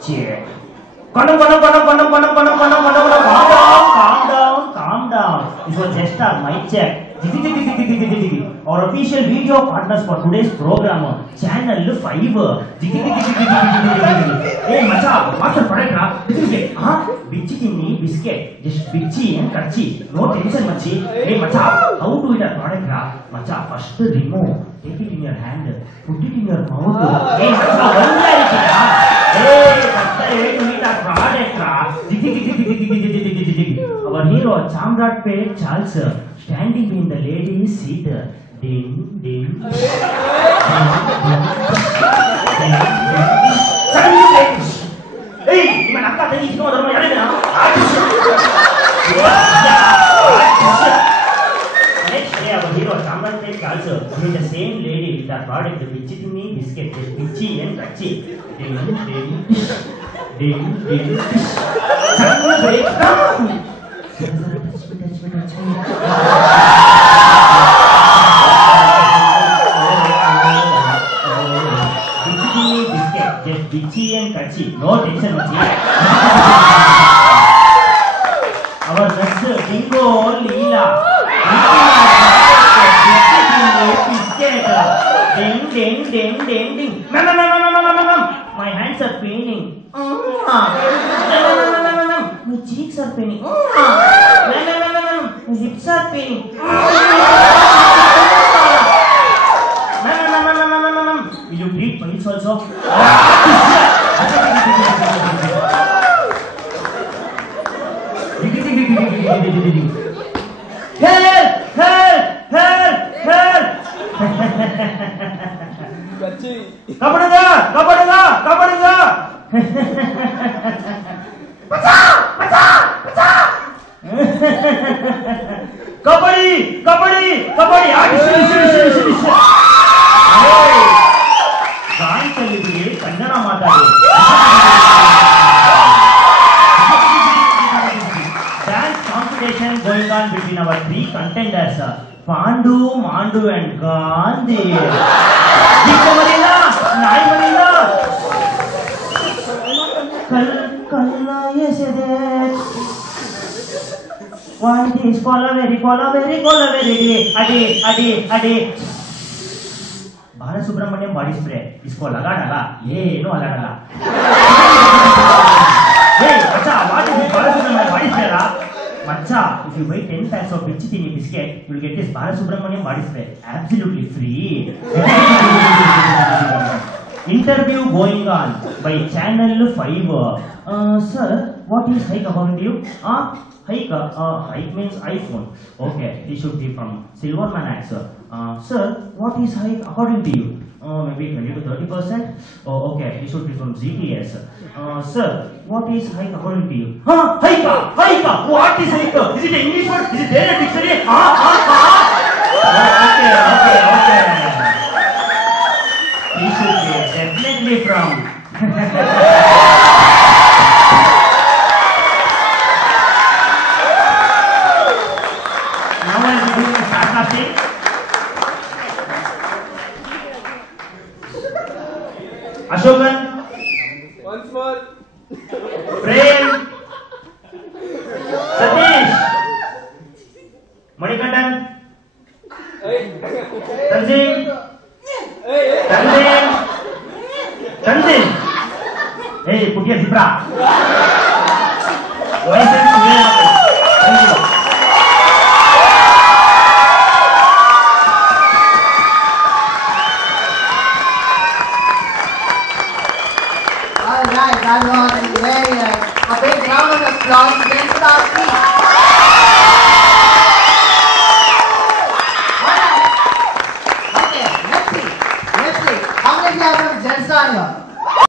Check. Calm down. This was just a mic check. Our official video partners for today's program, Channel 5. Hey, macha, what's your product? Bichi tinni biscuit, just bichi and kachi. No tension, machi. Hey, macha, how to eat a product? Macha, first remove. Take it in your hand, put it in your mouth. Hey, macha, one clarity. Hey, macha, to eat a product. Our hero, Chamratpet Charles, standing in the ladies' seat. Ding, ding. Hey, man, akka tadi semua orang yang ada. Next day, our hero Chamratpet Charles with the same lady with that product, the bichi tinni biscuit, bichi and kachi. Ding, ding, ding, ding. Chamratpet, come. Just bitchy and kachi, no tension, machi. Our next bingo Leela. Ding, ding, ding, ding, ding. Ma'am. My hands are paining. My cheeks are paining. My hips are paining. Will you treat my hips also? Help! Kapadanga! Pacha! Kabaddi! ಗಾಂಚಲಿಗೆ Kannada ಮಾತಾಡಿ. Dance competition going on between our three contenders, Pandu, Mandu and Gandhi. Nai Manila. Kalla yesede. One is kola very. Adi. Balasubramaniam body spray इसको लगा डाला ये no अलग hey macha what is this balasubramaniam body spray macha if you buy 10 packs of bichi tinni biscuit you will get this balasubramaniam body spray absolutely free. Interview going on by Channel 5. Sir, what is hike according to you? Hike means iPhone. Okay, it should be from Silverman answer. Sir, what is hike according to you? Maybe 20 to 30%. Oh, okay, it should be from ZTS. Sir, what is hike according to you? Hike. What is hike? Is it English word? Is it there in a dictionary? Okay. It should be definitely from. Ashokan. Once more. Prem. Satish. Manikandan. Tanzim. Hey, put your zebra. License to Thank you. That was very a big round of applause against our team.